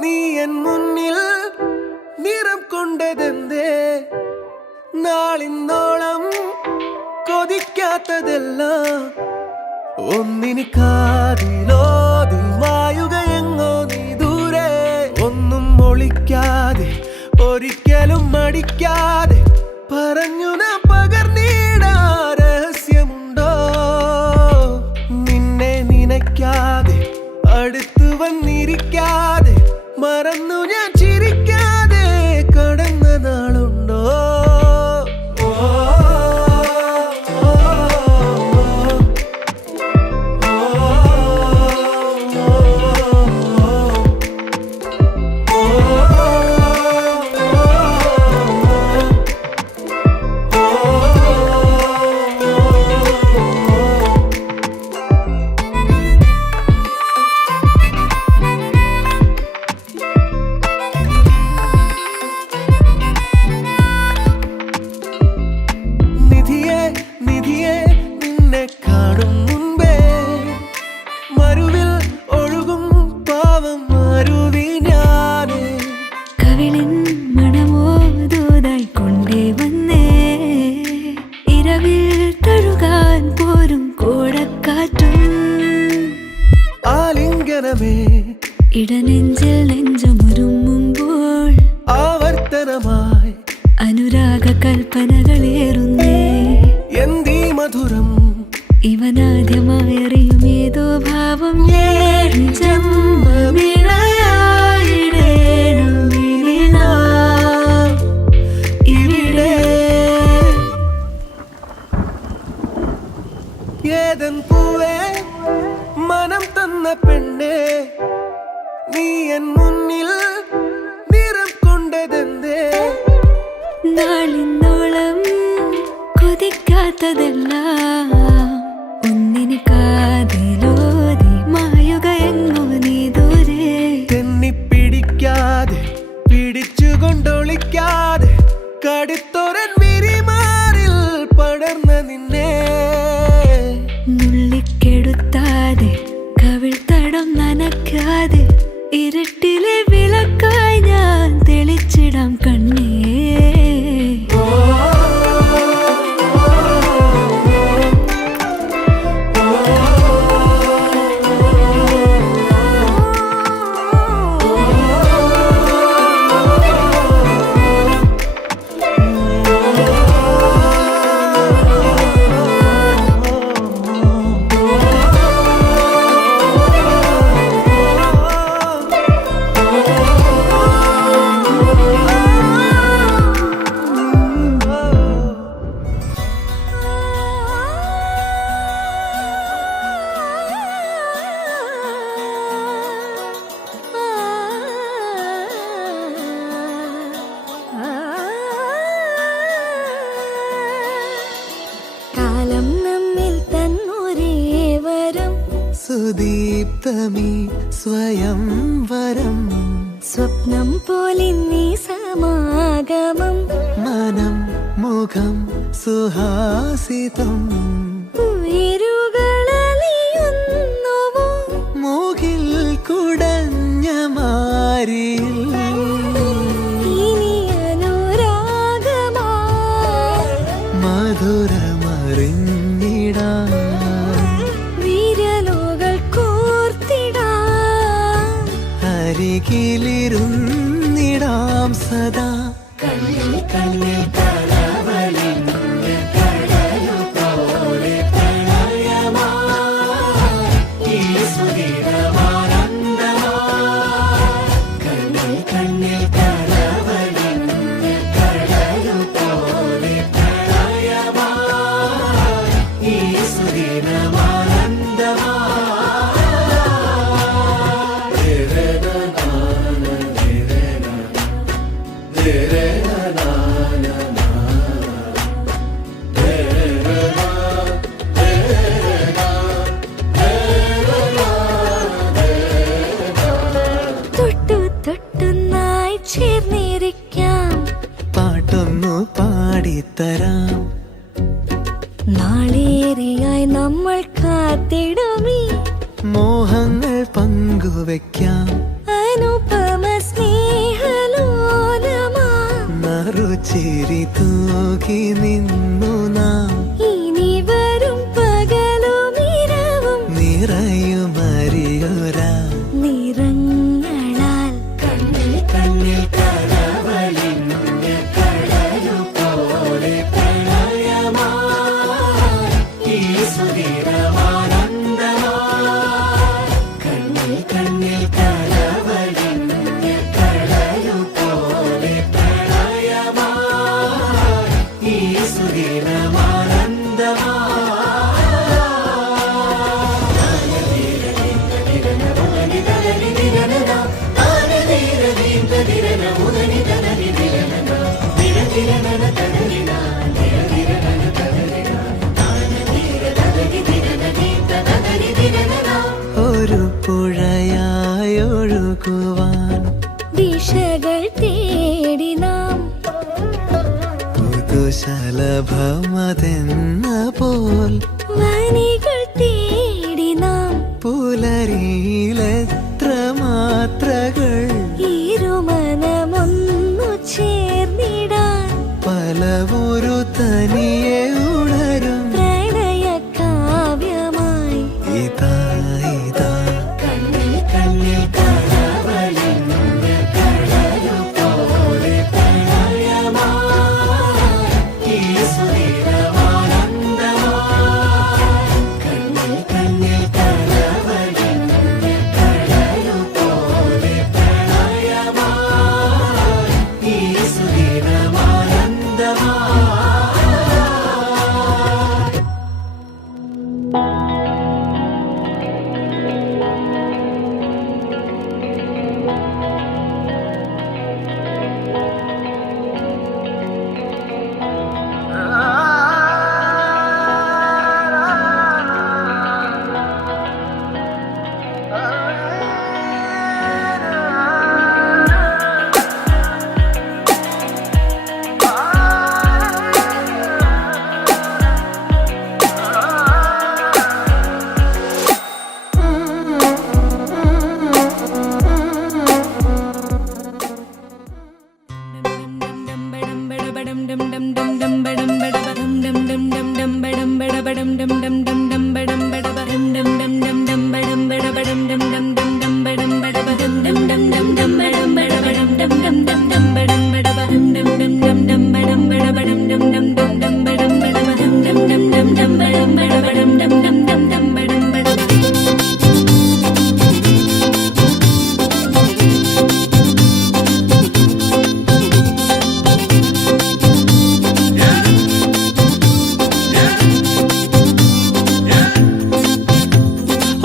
നീ എൻ മുന്നിൽ നിറം കൊണ്ടതെന്തേ നാളിന്നോളം കൊതിക്കാത്തതെല്ലാം ഒന്നിനി കാതിലോതി മായുകയെങ്ങോ നീ ദൂരെ ഒന്നും ഒളിക്കാതെ ഒരിക്കലും മടിക്കാതെ പറഞ്ഞു ഞാൻ പകർന്നിടാ രഹസ്യമുണ്ടോ നിന്നെ നനയ്ക്കാതെ അടുത്തു വന്നിരിക്കാതെ മറന്നു ഞാൻ ചിരിക്കാതെ കടന്ന നാളുണ്ടോ ഇടനെഞ്ചിൽ നെഞ്ചമുരുമ്മുമ്പോൾ ആവർത്തനമായി അനുരാഗ കൽപ്പനകളേറുന്നേ എന്തീ മധുരം ഇവനാദ്യമായി അറിയുമേതോ ഭാവം ഏഴ് ജന്മമിളയായിടേണം ഇനി നാം ഇവിടെ ഏതൻ പൂവേ മനം തന്ന പെണ്ണേ നീ എൻ മുന്നിൽ നിറം കൊണ്ടതെന്തേ നാളിന്നോളം കൊതിക്കാത്തതെല്ലാം ഒന്നിന് കാതിലോതി മായുകയെങ്ങോ നീ ദൂരെ തെന്നിപ്പിടിക്കാതെ പിടിച്ചുകൊണ്ടൊളിക്കാതെ കടുത്തോരൻ വിരിമാറിൽ പടർന്ന നിന്നെ നുള്ളിക്കെടുത്താതെ കവിൾ തടം നനക്കാതെ ഇരുട്ടിലെ വിളക്കായി ഞാൻ തെളിച്ചിടാം കണ്ണേ കാലം നമ്മിൽ തന്നൊരേ വരം സുദീപ്തമീ സ്വയംവരം സ്വപ്നം പോലെ നീ സമാഗമം മനം മുഖം സുഹാസിതം ഉയരുകളലിയുന്നുവോ മൂകിൽ കുടഞ്ഞ മാരിൽ ഇനി അനുരാഗമാ മധുരമറിഞ്ഞിടാൻ വിരലുകൾ കോർത്തിടാൻ അരികിലിരുന്നിടാം സദാ കണ്ണിൽ കണ്ണിൽ na na na വയ്ക്കാം അനുപമ സ്നേഹലോലമാ നറുചിരി തൂകി നിന്നു നാം ഇനി വരും പകലും ഇരവും നിറയുമറിയൊരാ നിറങ്ങളാൽ കണ്ണിൽ കണ്ണിൽ കരവലിഞ്ഞ കടലു പോലെ പ്രണയമായി ഈ സുധീരമാനന്ദമായി കണ്ണിൽ കണ്ണിൽ കരവലിഞ്ഞ കടലു പോലെ പ്രണയമായി ഈ സുധീരമാനന്ദമായി ഒരു പുഴയായൊഴുകുവാൻ ദിശകൾ തേടി നാം പുതുശലഭമതെന്ന പോൽ വനികൾ തേടി നാം പുലരിയിലെത്ര മാത്രകൾ ഇരുമനമൊന്നു ചേർന്നിടാൻ പലവൊരു തനിയെ ഉണരും പ്രണയ കാവ്യമായി ഇതാ ഇതാ കണ്ണിൽ കണ്ണിൽ കരവലിഞ്ഞ കടലു പോലെ പ്രണയമായി ഈ സുധീരമാനന്ദമായി കണ്ണിൽ കണ്ണിൽ കരവലിഞ്ഞ കടലു പോലെ പ്രണയമായി ഈ സുധീരമാനന്ദമായി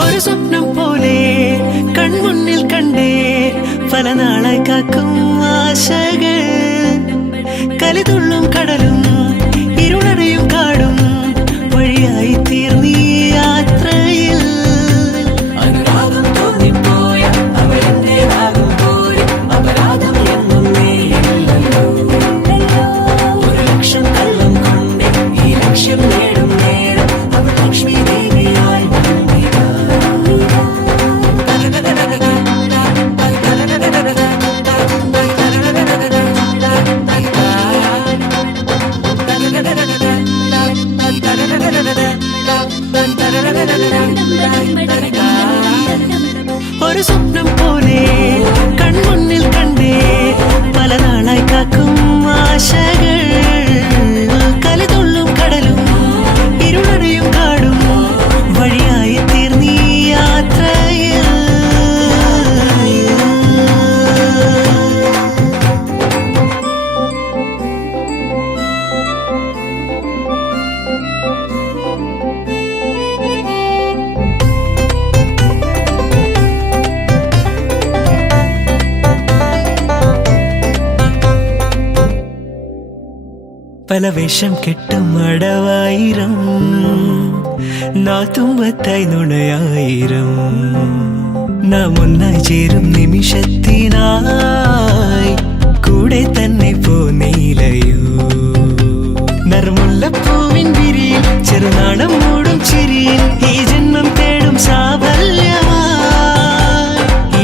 ഒരു സ്വപ്നം പോലെ കൺമുന്നിൽ കണ്ടേ പല നാളായി കാക്കും ആശകൾ കലിതുള്ളും കടലും ഇരുളറിയും കാടും വഴിയായി തീർന്നീ യാത്രയിൽ അനുരാഗം തോന്നിപ്പോയ അവരെന്റേതാകും പോലെ അപരാധം എന്നും നീയില്ലല്ലോ ഒരു ലക്ഷം കള്ളം കൊണ്ട് ഈ ലക്ഷ്യം നേടും നേരം അവൾ ലക്ഷ്മി ദേവിയായി ഒരു സ്വപ്നം പോലെ കൺമുന്നിൽ കണ്ടേ പല നാളായി കാക്കും ആശകൾ കലിതുള്ളും കടലും ഇരുളറിയും കാടും വഴിയായി തീർന്നീ യാത്രയിൽ പല വേഷം കെട്ടും അടവായിരം നാത്തുമ്പത്തായി നുണയായിരം നാം ഒന്നായി ചേരും നിമിഷത്തിനായി കൂടെ തന്നെ പോന്നീലയോ നറുമുല്ലപ്പൂവിൻ വിരിയിൽ ചെറുനാടം മൂടും ചിരിയിൽ ഈ ജന്മം തേടും സാഫല്യമായി ഈ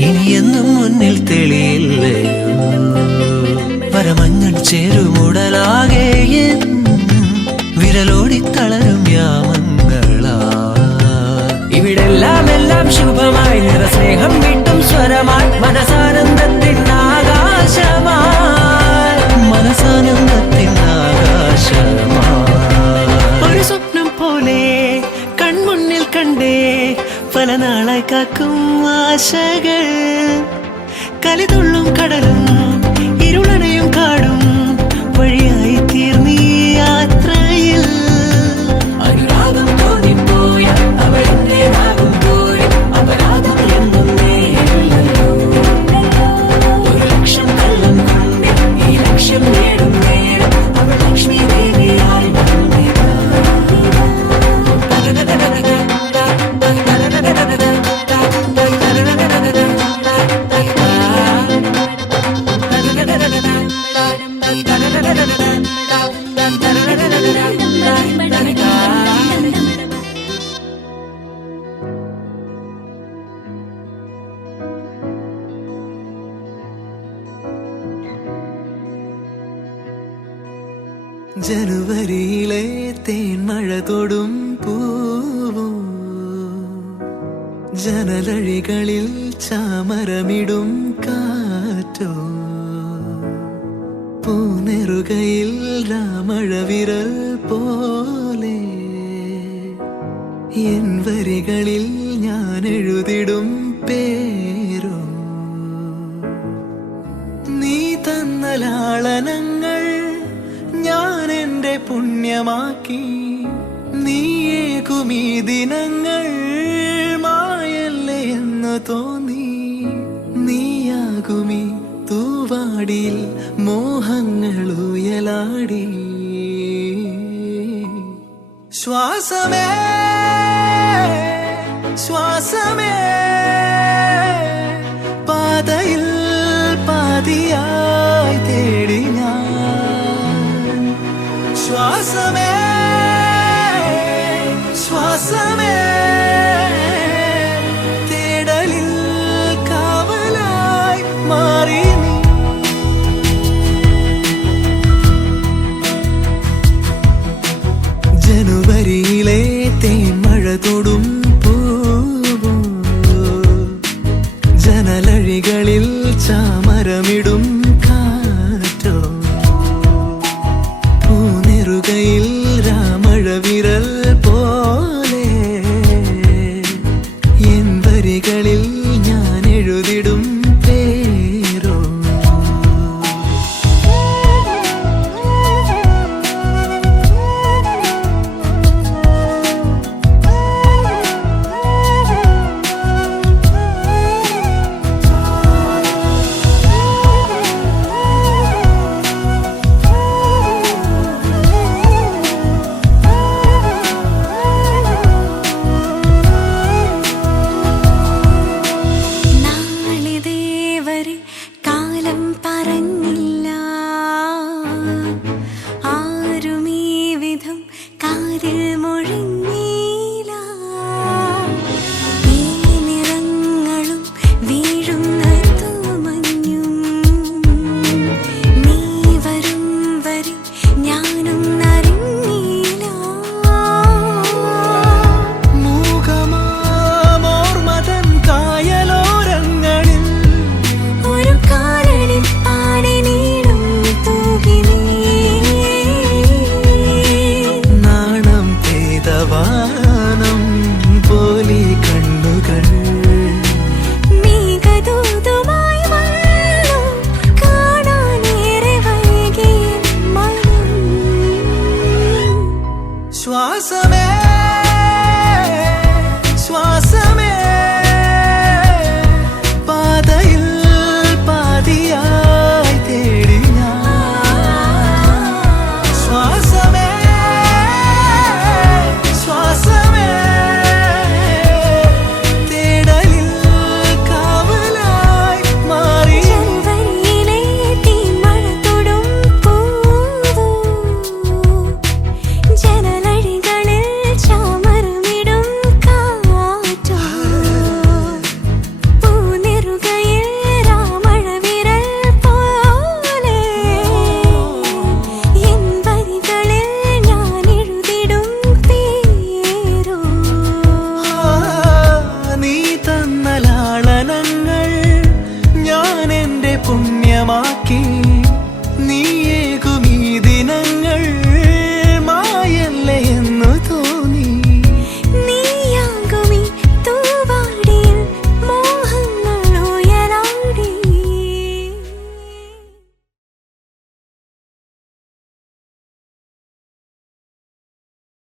ഇനി എന്നും മുന്നിൽ തെളിയില്ലയോ പരമഞ്ഞൾ ചേരുമുടലാകെ വിരലോടി തളരും യാമങ്ങളാ ഇവിടെല്ലാം എല്ലാം ശുഭമായി നിറസ്നേഹം വീട്ടും സ്വരമായി മനസാനന്ദത്തിൻ ആകാശമായി മനസാനന്ദത്തിൻ ആകാശമായി ഒരു സ്വപ്നം പോലെ കൺമുന്നിൽ കണ്ടേ പല നാളായി കാക്കും ആശകൾ കലിതുള്ളും കടലും ഇരുളണയും കാടും വഴിയായി തീർന്നീ യാത്രയിൽ അനുരാഗം തോന്നിപ്പോയ അവളെന്റെ ആകുമ്പോൾ അപരാധം എന്നും നേരില്ലല്ലോ ഒരു ലക്ഷം കള്ളം കൊണ്ട് ഈ ലക്ഷ്യം നേടും നേരം അവൾ ലക്ഷ്മി ദേവിയായി ജനുവരിയിലെ തേൻമഴ തൊടും പൂവോ ജനലഴികളിൽ ചാമരമിടും കാറ്റോ പൂനെറുകയിൽ രാമഴ വിരൽ പോലെ എൻ വരികളിൽ ഞാൻ എഴുതിടും പേരോ നീ തന്ന ലാളനങ്ങൾ ഞാൻ എന്റെ പുണ്യമാക്കി നീയേകുമീ ദിനങ്ങൾ മായല്ലേ എന്ന് തോന്നി നീയാകുമീ തൂവാടിയിൽ മോഹങ്ങൾ ഉയലാടി ശ്വാസമേ ശ്വാസമേ പാതയിൽ പാതിയായി തേടി ഞാൻ ശ്വാസമേ ശ്വാസമേ തേടലിൽ കാവലായി മാറി നീ ജനുവരിയിലെ തേൻമഴ തൊടും പൂവോ ജനലഴികളിൽ ചാമരമിടും